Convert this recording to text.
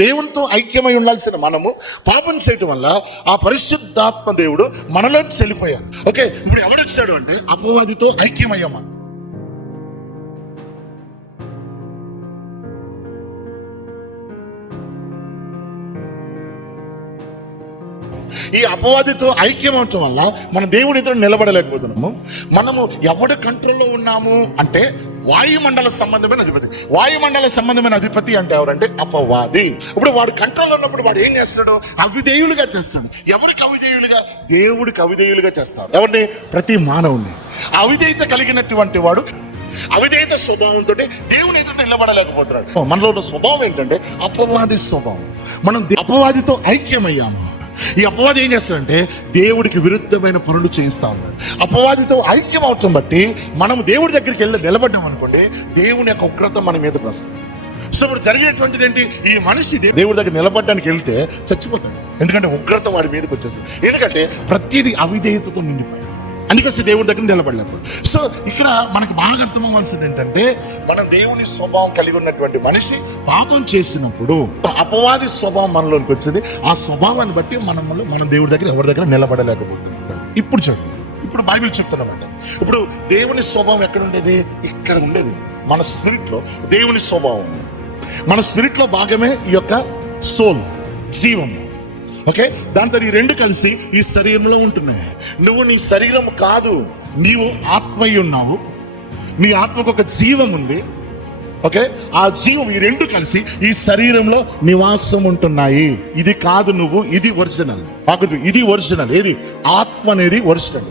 దేవునితో ఐక్యమై ఉండాల్సిన మనము పాపం చేయటం వల్ల ఆ పరిశుద్ధాత్మ దేవుడు మనలో చెల్లిపోయాడు. ఓకే, ఇప్పుడు ఎవడొచ్చాడు అంటే అపవాదితో ఐక్యమయ్యామా. ఈ అపవాదితో ఐక్యం అవటం వల్ల మన దేవుని ఎదురు నిలబడలేకపోతున్నాము. మనము ఎవరి కంట్రోల్లో ఉన్నాము అంటే వాయుమండల సంబంధమైన అధిపతి. వాయుమండల సంబంధమైన అధిపతి అంటే ఎవరంటే అపవాది. ఇప్పుడు వాడు కంట్రోల్ ఉన్నప్పుడు వాడు ఏం చేస్తాడు? అవిధేయులుగా చేస్తాడు. ఎవరికి అవిధేయులుగా? దేవుడికి అవిధేయులుగా చేస్తాడు. ఎవరిని? ప్రతి మానవుని. అవిధేయత కలిగినటువంటి వాడు అవిధేయత స్వభావంతో దేవుని ఎదురు నిలబడలేకపోతున్నాడు. మనలో ఉన్న స్వభావం ఏంటంటే అపవాది స్వభావం. మనం అపవాదితో ఐక్యమయ్యాము. ఈ అపవాది ఏం చేస్తాడంటే దేవుడికి విరుద్ధమైన పనులు చేయిస్తా ఉన్నాడు. అపవాదితో ఐక్యం అవటం బట్టి మనం దేవుడి దగ్గరికి వెళ్ళి నిలబడ్డాం అనుకోండి, దేవుని యొక్క ఉగ్రత మన మీదకి వస్తుంది. సో ఇప్పుడు జరిగినటువంటిది ఏంటి? ఈ మనిషి దేవుడి దగ్గర నిలబడడానికి వెళ్తే చచ్చిపోతాడు. ఎందుకంటే ఉగ్రత వాడి మీదకి వచ్చేస్తుంది. ఎందుకంటే ప్రతిదీ అవిధేయతతో నిండిపోయాడు. అందుకని దేవుడి దగ్గర నిలబడలేకపోయాడు. సో ఇక్కడ మనకు బాగా అర్థమవలసింది ఏంటంటే, మనం దేవుని స్వభావం కలిగి ఉన్నటువంటి మనిషి పాపం చేసినప్పుడు అపవాది స్వభావం మనలోకి వచ్చింది. ఆ స్వభావాన్ని బట్టి మనం దేవుడి దగ్గర ఎవరి దగ్గర నిలబడలేకపోతున్నాం. ఇప్పుడు చూడండి, ఇప్పుడు బైబిల్ చెప్తున్నామంట. ఇప్పుడు దేవుని స్వభావం ఎక్కడ ఉండేది? ఇక్కడ ఉండేది. మన స్పిరిట్ లో దేవుని స్వభావం ఉంది. మన స్పిరిట్ లో భాగమే ఈ యొక్క సోల్, జీవం. ఓకే, దాంతో ఈ రెండు కలిసి ఈ శరీరంలో ఉంటున్నాయి. నువ్వు నీ శరీరం కాదు, నీవు ఆత్మై ఉన్నావు. నీ ఆత్మకు ఒక జీవం ఉంది. ఓకే, ఆ జీవం ఈ రెండు కలిసి ఈ శరీరంలో నివాసం ఉంటున్నాయి. ఇది కాదు నువ్వు, ఇది ఒరిజినల్. ఇది ఒరిజినల్. ఏది? ఆత్మ అనేది ఒరిజినల్.